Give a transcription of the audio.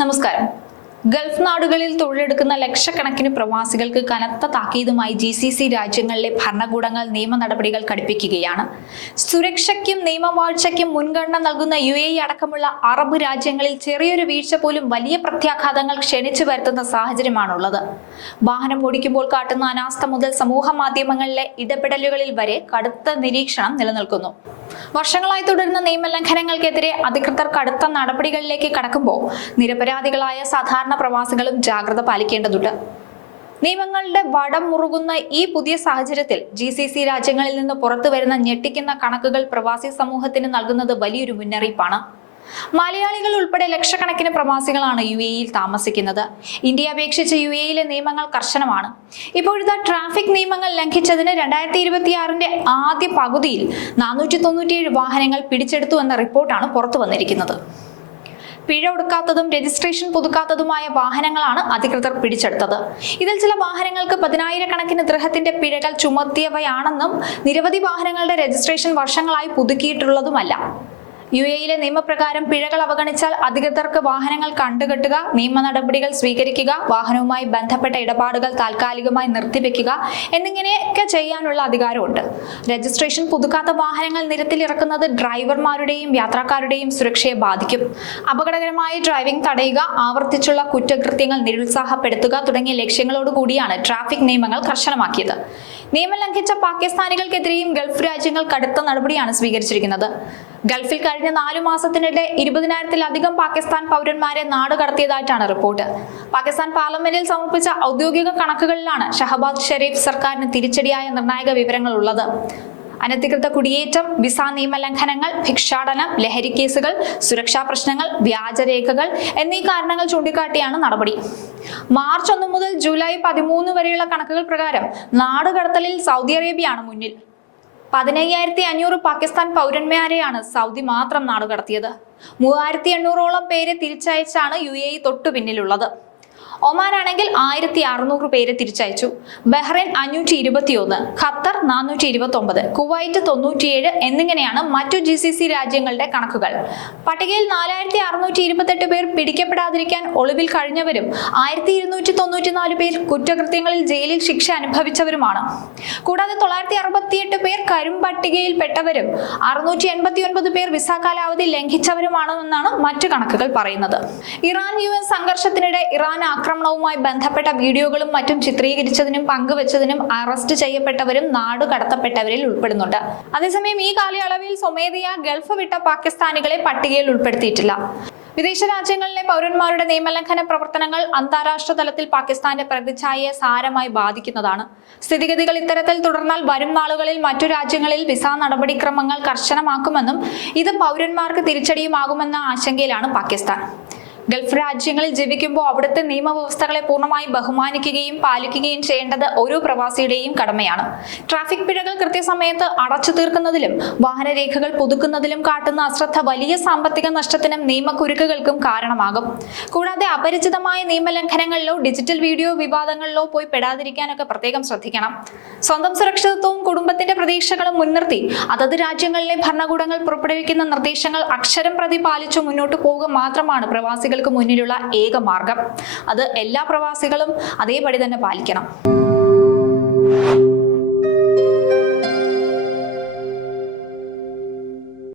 നമസ്കാരം. ഗൾഫ് നാടുകളിൽ തൊഴിലെടുക്കുന്ന ലക്ഷക്കണക്കിന് പ്രവാസികൾക്ക് കനത്ത താക്കീതുമായി GCC രാജ്യങ്ങളിലെ ഭരണകൂടങ്ങൾ നിയമ നടപടികൾ കടുപ്പിക്കുകയാണ്. സുരക്ഷയ്ക്കും നിയമവാഴ്ചയ്ക്കും മുൻഗണന നൽകുന്ന UAE അടക്കമുള്ള അറബ് രാജ്യങ്ങളിൽ ചെറിയൊരു വീഴ്ച പോലും വലിയ പ്രത്യാഘാതങ്ങൾ ക്ഷണിച്ചു വരുത്തുന്ന സാഹചര്യമാണുള്ളത്. വാഹനം ഓടിക്കുമ്പോൾ കാട്ടുന്ന അനാസ്ഥ മുതൽ സമൂഹ മാധ്യമങ്ങളിലെ ഇടപെടലുകളിൽ വരെ കടുത്ത നിരീക്ഷണം നിലനിൽക്കുന്നു. വർഷങ്ങളായി തുടരുന്ന നിയമലംഘനങ്ങൾക്കെതിരെ അധികൃതർ കടുത്ത നടപടികളിലേക്ക് കടക്കുമ്പോൾ നിരപരാധികളായ സാധാരണ പ്രവാസികളും ജാഗ്രത പാലിക്കേണ്ടതുണ്ട്. നിയമങ്ങളുടെ വടം മുറുകുന്ന ഈ പുതിയ സാഹചര്യത്തിൽ GCC രാജ്യങ്ങളിൽ നിന്ന് പുറത്തു വരുന്ന ഞെട്ടിക്കുന്ന കണക്കുകൾ പ്രവാസി സമൂഹത്തിന് നൽകുന്നത് വലിയൊരു മുന്നറിയിപ്പാണ്. മലയാളികൾ ഉൾപ്പെടെ ലക്ഷക്കണക്കിന് പ്രവാസികളാണ് UAE-യിൽ താമസിക്കുന്നത്. ഇന്ത്യയെ അപേക്ഷിച്ച് UAE-യിലെ നിയമങ്ങൾ കർശനമാണ്. ഇപ്പോഴത്തെ ട്രാഫിക് നിയമങ്ങൾ ലംഘിച്ചതിന് 2026 ആദ്യ പകുതിയിൽ 497 വാഹനങ്ങൾ പിടിച്ചെടുത്തു എന്ന റിപ്പോർട്ടാണ് പുറത്തു വന്നിരിക്കുന്നത്. പിഴ ഒടുക്കാത്തതും രജിസ്ട്രേഷൻ പുതുക്കാത്തതുമായ വാഹനങ്ങളാണ് അധികൃതർ പിടിച്ചെടുത്തത്. ഇതിൽ ചില വാഹനങ്ങൾക്ക് 10,000 കണക്കിന് ദിർഹത്തിന്റെ പിഴകൾ ചുമത്തിയവയാണെന്നും നിരവധി വാഹനങ്ങളുടെ രജിസ്ട്രേഷൻ വർഷങ്ങളായി പുതുക്കിയിട്ടുള്ളതുമല്ല. UAE-യിലെ നിയമപ്രകാരം പിഴകൾ അവഗണിച്ചാൽ അധികൃതർക്ക് വാഹനങ്ങൾ കണ്ടുകെട്ടുക, നിയമ നടപടികൾ സ്വീകരിക്കുക, വാഹനവുമായി ബന്ധപ്പെട്ട ഇടപാടുകൾ താൽക്കാലികമായി നിർത്തിവെക്കുക എന്നിങ്ങനെയൊക്കെ ചെയ്യാനുള്ള അധികാരമുണ്ട്. രജിസ്ട്രേഷൻ പുതുക്കാത്ത വാഹനങ്ങൾ നിരത്തിലിറക്കുന്നത് ഡ്രൈവർമാരുടെയും യാത്രക്കാരുടെയും സുരക്ഷയെ ബാധിക്കും. അപകടകരമായ ഡ്രൈവിംഗ് തടയുക, ആവർത്തിച്ചുള്ള കുറ്റകൃത്യങ്ങൾ നിരുത്സാഹപ്പെടുത്തുക തുടങ്ങിയ ലക്ഷ്യങ്ങളോടുകൂടിയാണ് ട്രാഫിക് നിയമങ്ങൾ കർശനമാക്കിയത്. നിയമം ലംഘിച്ച പാകിസ്ഥാനികൾക്കെതിരെയും ഗൾഫ് രാജ്യങ്ങൾ കടുത്ത നടപടിയാണ് സ്വീകരിച്ചിരിക്കുന്നത്. ഗൾഫിൽ കഴിഞ്ഞ 4 മാസത്തിനിടെ 20,000-ത്തിലധികം പാകിസ്ഥാൻ പൗരന്മാരെ നാട് കടത്തിയതായിട്ടാണ് റിപ്പോർട്ട്. പാകിസ്ഥാൻ പാർലമെന്റിൽ സമർപ്പിച്ച ഔദ്യോഗിക കണക്കുകളിലാണ് ഷഹബാസ് ഷെരീഫ് സർക്കാരിന് തിരിച്ചടിയായ നിർണായക വിവരങ്ങൾ ഉള്ളത്. അനധികൃത കുടിയേറ്റം, വിസ നിയമലംഘനങ്ങൾ, ഭിക്ഷാടനം, ലഹരി കേസുകൾ, സുരക്ഷാ പ്രശ്നങ്ങൾ, വ്യാജരേഖകൾ എന്നീ കാരണങ്ങൾ ചൂണ്ടിക്കാട്ടിയാണ് നടപടി. മാർച്ച് 1 മുതൽ ജൂലൈ 13 വരെയുള്ള കണക്കുകൾ പ്രകാരം നാടുകടത്തലിൽ സൗദി അറേബ്യയാണ് മുന്നിൽ. 15,500 പാകിസ്ഥാൻ പൗരന്മാരെയാണ് സൗദി മാത്രം നാടുകടത്തിയത്. 3,800-ഓളം പേരെ തിരിച്ചയച്ചാണ് UAE തൊട്ടു പിന്നിലുള്ളത്. ഒമാനാണെങ്കിൽ 1,600 പേരെ തിരിച്ചയച്ചു. ബഹ്റൈൻ 521, ഖത്തർ 429, കുവൈറ്റ് 97 എന്നിങ്ങനെയാണ് മറ്റു GCC രാജ്യങ്ങളുടെ കണക്കുകൾ. പട്ടികയിൽ 4,628 പേർ പിടിക്കപ്പെടാതിരിക്കാൻ ഒളിവിൽ കഴിഞ്ഞവരും 1,294 പേർ കുറ്റകൃത്യങ്ങളിൽ ജയിലിൽ ശിക്ഷ അനുഭവിച്ചവരുമാണ്. കൂടാതെ 968 പേർ കരുംപട്ടികയിൽപ്പെട്ടവരും 689 പേർ വിസ കാലാവധി ലംഘിച്ചവരുമാണെന്നാണ് മറ്റു കണക്കുകൾ പറയുന്നത്. ഇറാൻ-US സംഘർഷത്തിനിടെ ഇറാൻ ആക്രമണവുമായി ബന്ധപ്പെട്ട വീഡിയോകളും മറ്റും ചിത്രീകരിച്ചതിനും പങ്കുവച്ചതിനും അറസ്റ്റ് ചെയ്യപ്പെട്ടവരും നാടു കടത്തപ്പെട്ടവരിൽ ഉൾപ്പെടുന്നുണ്ട്. അതേസമയം ഈ കാലയളവിൽ സ്വമേധയാ ഗൾഫ് വിട്ട പാകിസ്ഥാനികളെ പട്ടികയിൽ ഉൾപ്പെടുത്തിയിട്ടില്ല. വിദേശ രാജ്യങ്ങളിലെ പൗരന്മാരുടെ നിയമലംഘന പ്രവർത്തനങ്ങൾ അന്താരാഷ്ട്ര തലത്തിൽ പാകിസ്ഥാന്റെ പ്രതിച്ഛായയെ സാരമായി ബാധിക്കുന്നതാണ്. സ്ഥിതിഗതികൾ ഇത്തരത്തിൽ തുടർന്നാൽ വരും നാളുകളിൽ മറ്റു രാജ്യങ്ങളിൽ വിസ നടപടിക്രമങ്ങൾ കർശനമാക്കുമെന്നും ഇത് പൗരന്മാർക്ക് തിരിച്ചടിയുമാകുമെന്ന ആശങ്കയിലാണ് പാകിസ്ഥാൻ. ഗൾഫ് രാജ്യങ്ങളിൽ ജീവിക്കുമ്പോൾ അവിടുത്തെ നിയമവ്യവസ്ഥകളെ പൂർണ്ണമായി ബഹുമാനിക്കുകയും പാലിക്കുകയും ചെയ്യേണ്ടത് ഓരോ പ്രവാസിയുടെയും കടമയാണ്. ട്രാഫിക് പിഴകൾ കൃത്യസമയത്ത് അടച്ചു തീർക്കുന്നതിലും വാഹനരേഖകൾ പുതുക്കുന്നതിലും കാട്ടുന്ന അശ്രദ്ധ വലിയ സാമ്പത്തിക നഷ്ടത്തിനും നിയമക്കുരുക്കുകൾക്കും കാരണമാകും. കൂടാതെ അപരിചിതമായ നിയമലംഘനങ്ങളിലോ ഡിജിറ്റൽ വീഡിയോ വിവാദങ്ങളിലോ പോയി പെടാതിരിക്കാനൊക്കെ പ്രത്യേകം ശ്രദ്ധിക്കണം. സ്വന്തം സുരക്ഷിതത്വവും കുടുംബത്തിന്റെ പ്രതീക്ഷകളും മുൻനിർത്തി അതത് രാജ്യങ്ങളിലെ ഭരണകൂടങ്ങൾ പുറപ്പെടുവിക്കുന്ന നിർദ്ദേശങ്ങൾ അക്ഷരം പ്രതി പാലിച്ചു മുന്നോട്ട് പോകുക മാത്രമാണ് പ്രവാസികൾക്ക് മുന്നിലുള്ള ഏക മാർഗം. അത് എല്ലാ പ്രവാസികളും അതേപടി തന്നെ പാലിക്കണം.